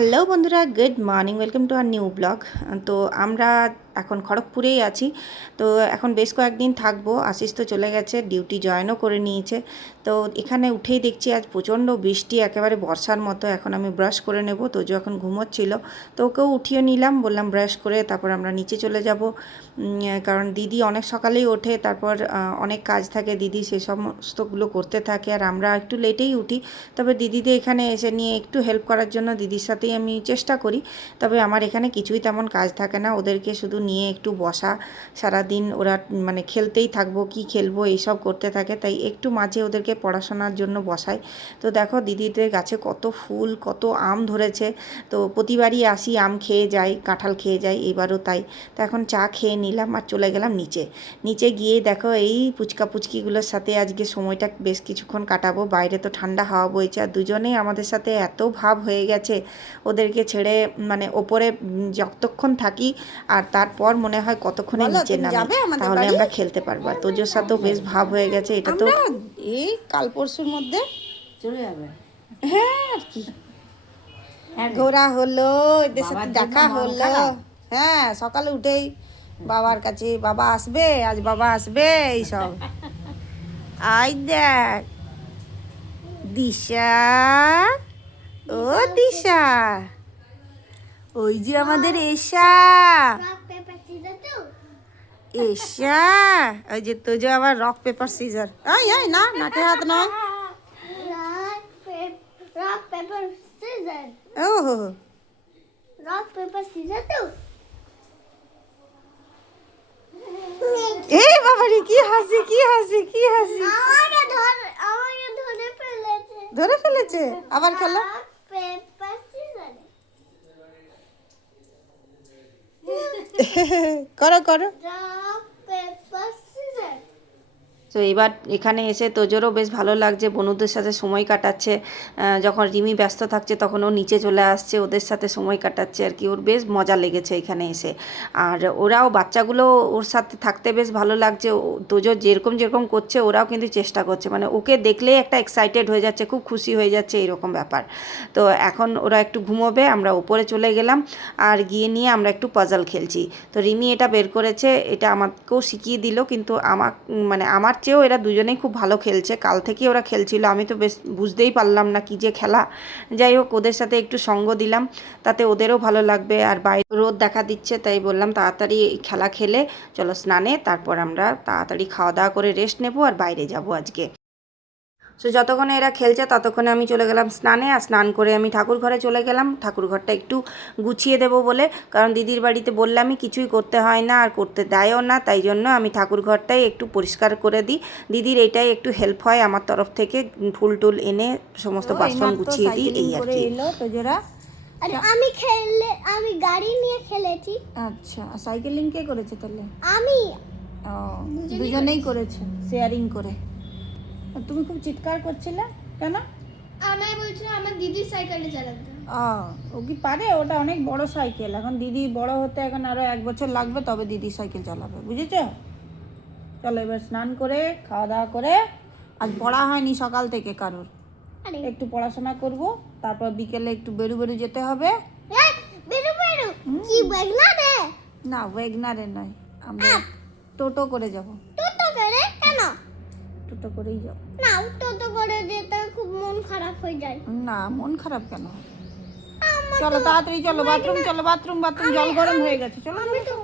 Hello বন্ধুরা, good morning, welcome to our new blog. তো আমরা এখন খড়গপুরেই আছি। তো এখন বেশ কয়েকদিন থাকবো। আশিস তো চলে গেছে, ডিউটি জয়েনও করে নিয়েছে। তো এখানে উঠেই দেখছি আজ প্রচণ্ড বৃষ্টি, একেবারে বর্ষার মতো। এখন আমি ব্রাশ করে নেব, তো যখন ঘুমোচ্ছিল তো ওকেও উঠিয়ে নিলাম, বললাম ব্রাশ করে তারপর আমরা নিচে চলে যাব। কারণ দিদি অনেক সকালেই ওঠে, তারপর অনেক কাজ থাকে দিদি সে সমস্তগুলো করতে থাকে, আর আমরা একটু লেটেই উঠি। তবে দিদিদের এখানে এসে নিয়ে একটু হেল্প করার জন্য দিদির সাথেই আমি চেষ্টা করি। তবে আমার এখানে কিছুই তেমন কাজ থাকে না, ওদেরকে শুধু নিয়ে একটু বসা, সারাদিন ওরা মানে খেলতেই থাকবো, কি খেলবো এইসব করতে থাকে, তাই একটু মাঝে ওদেরকে পড়াশোনার জন্য বসাই। তো দেখো দিদিদের গাছে কত ফুল, কত আম ধরেছে। তো প্রতিবারই আসি, আম খেয়ে যাই, কাঁঠাল খেয়ে যাই, এবারও তাই। তো এখন চা খেয়ে নিলাম আর চলে গেলাম নিচে। নিচে গিয়ে দেখো এই পুচকা পুচকিগুলোর সাথে আজকে সময়টা বেশ কিছুক্ষণ কাটাবো। বাইরে তো ঠান্ডা হাওয়া বইছে, আর দুজনেই আমাদের সাথে এত ভাব হয়ে গেছে, ওদেরকে ছেড়ে মানে ওপরে যতক্ষণ থাকি আর তারপর মনে হয় কতক্ষণে নিচে নামি, তাহলে আমরা খেলতে পারবো। আর তোজোর সাথেও বেশ ভাব হয়ে গেছে, এটা তো এই কাল পরশুর মধ্যে চলে যাবে। হ্যাঁ আর কি, ঘোরা হলো, এদের সাথে দেখা হলো। হ্যাঁ, সকালে উঠেই বাবার কাছে, বাবা আসবে, আজ বাবা আসবে, এইসব। আই দেখ দিশা, ও দিশা, ওই যে আমাদের এশা, এশা, ওই যে তোজো আবার rock paper scissor. I I না, নাকে হাত নয়। Rock, paper, scissors. ও হো, Rock, paper, scissors too. এই বাবারে কি হাসি, কি হাসি, কি হাসি। আমাকে ধরে ফেলেছে। ধরে ফেলেছে, আবার খেলো। Rock, paper, scissors. করো করো। Rock, paper, scissors. তো এবার এখানে এসে তোজোরও বেশ ভালো লাগছে, বন্ধুদের সাথে সময় কাটাচ্ছে। যখন রিমি ব্যস্ত থাকছে তখন ও নিচে চলে আসছে, ওদের সাথে সময় কাটাচ্ছে আর কি, ওর বেশ মজা লেগেছে এখানে এসে। আর ওরাও, বাচ্চাগুলো ওর সাথে থাকতে বেশ ভালো লাগছে। তোজো যেরকম যেরকম করছে ওরাও কিন্তু চেষ্টা করছে, মানে ওকে দেখলেই একটা এক্সাইটেড হয়ে যাচ্ছে, খুব খুশি হয়ে যাচ্ছে, এরকম ব্যাপার। তো এখন ওরা একটু ঘুমোবে, আমরা উপরে চলে গেলাম, আর গিয়ে নিয়ে আমরা একটু পাজল খেলছি। তো রিমি এটা বের করেছে, এটা আমাকেও শিখিয়ে দিল, কিন্তু মানে আমার চেয়েও এরা দুজনেই খুব ভালো খেলছে। কাল থেকেই ওরা খেলছিল, আমি তো বেশ বুঝতেই পারলাম না কী যে খেলা। যাই হোক, ওদের সাথে একটু সঙ্গ দিলাম, তাতে ওদেরও ভালো লাগবে। আর বাইরে রোদ দেখা দিচ্ছে, তাই বললাম তাড়াতাড়ি খেলা খেলে চলো স্নানে, তারপর আমরা তাড়াতাড়ি খাওয়া দাওয়া করে রেস্ট নেব আর বাইরে যাব আজকে। সো যতক্ষণে এরা খেলছে ততক্ষণে আমি চলে গেলাম স্নানে, আর স্নান করে আমি ঠাকুর ঘরে চলে গেলাম, ঠাকুর ঘরটা একটু গুছিয়ে দেবো বলে। কারণ দিদির বাড়িতে বললামই কিছুই করতে হয় না, আর করতে দেয়ও না, তাই জন্য আমি ঠাকুর ঘরটাই একটু পরিষ্কার করে দিই। দিদির এইটাই একটু হেল্প হয় আমার তরফ থেকে, ফুল টুল এনে সমস্ত বাসন গুছিয়ে দিই, এই আর কি। আর আমি গাড়ি নিয়ে খেলেছি। আচ্ছা, সাইকেলিং কে করেছে তাহলে? আমি দুজনেই করেছে, শেয়ারিং করে। তুমি খুব চিৎকার করছিলে কেন? আমায় বলছিল আমার দিদির সাইকেলে চালাতে। ও কি পারে? ওটা অনেক বড় সাইকেল, এখন দিদি বড় হতে এখন আরো 1 বছর লাগবে, তবে দিদি সাইকেল চালাবে, বুঝেছো? চলো এবার স্নান করে খাওয়া দাওয়া করে, আজ পড়া হয়নি সকাল থেকে কারোর, একটু পড়াশোনা করব, তারপর বিকেলে একটু বেরু বেরু যেতে হবে। বেরু বেরু কি ওয়েগনারে? না, ওয়েগনারে নয়, আমরা টোটো করে যাব। টোটো করে কেন? টোটো করেই যাব। না, টোটো করে যেতে খুব মন খারাপ হয়ে যায়। না, মন খারাপ কেন? চলো তাড়াতাড়ি চলো, বাথরুম চলো, বাথরুম জল গরম হয়ে গেছে, চলো। আমি তো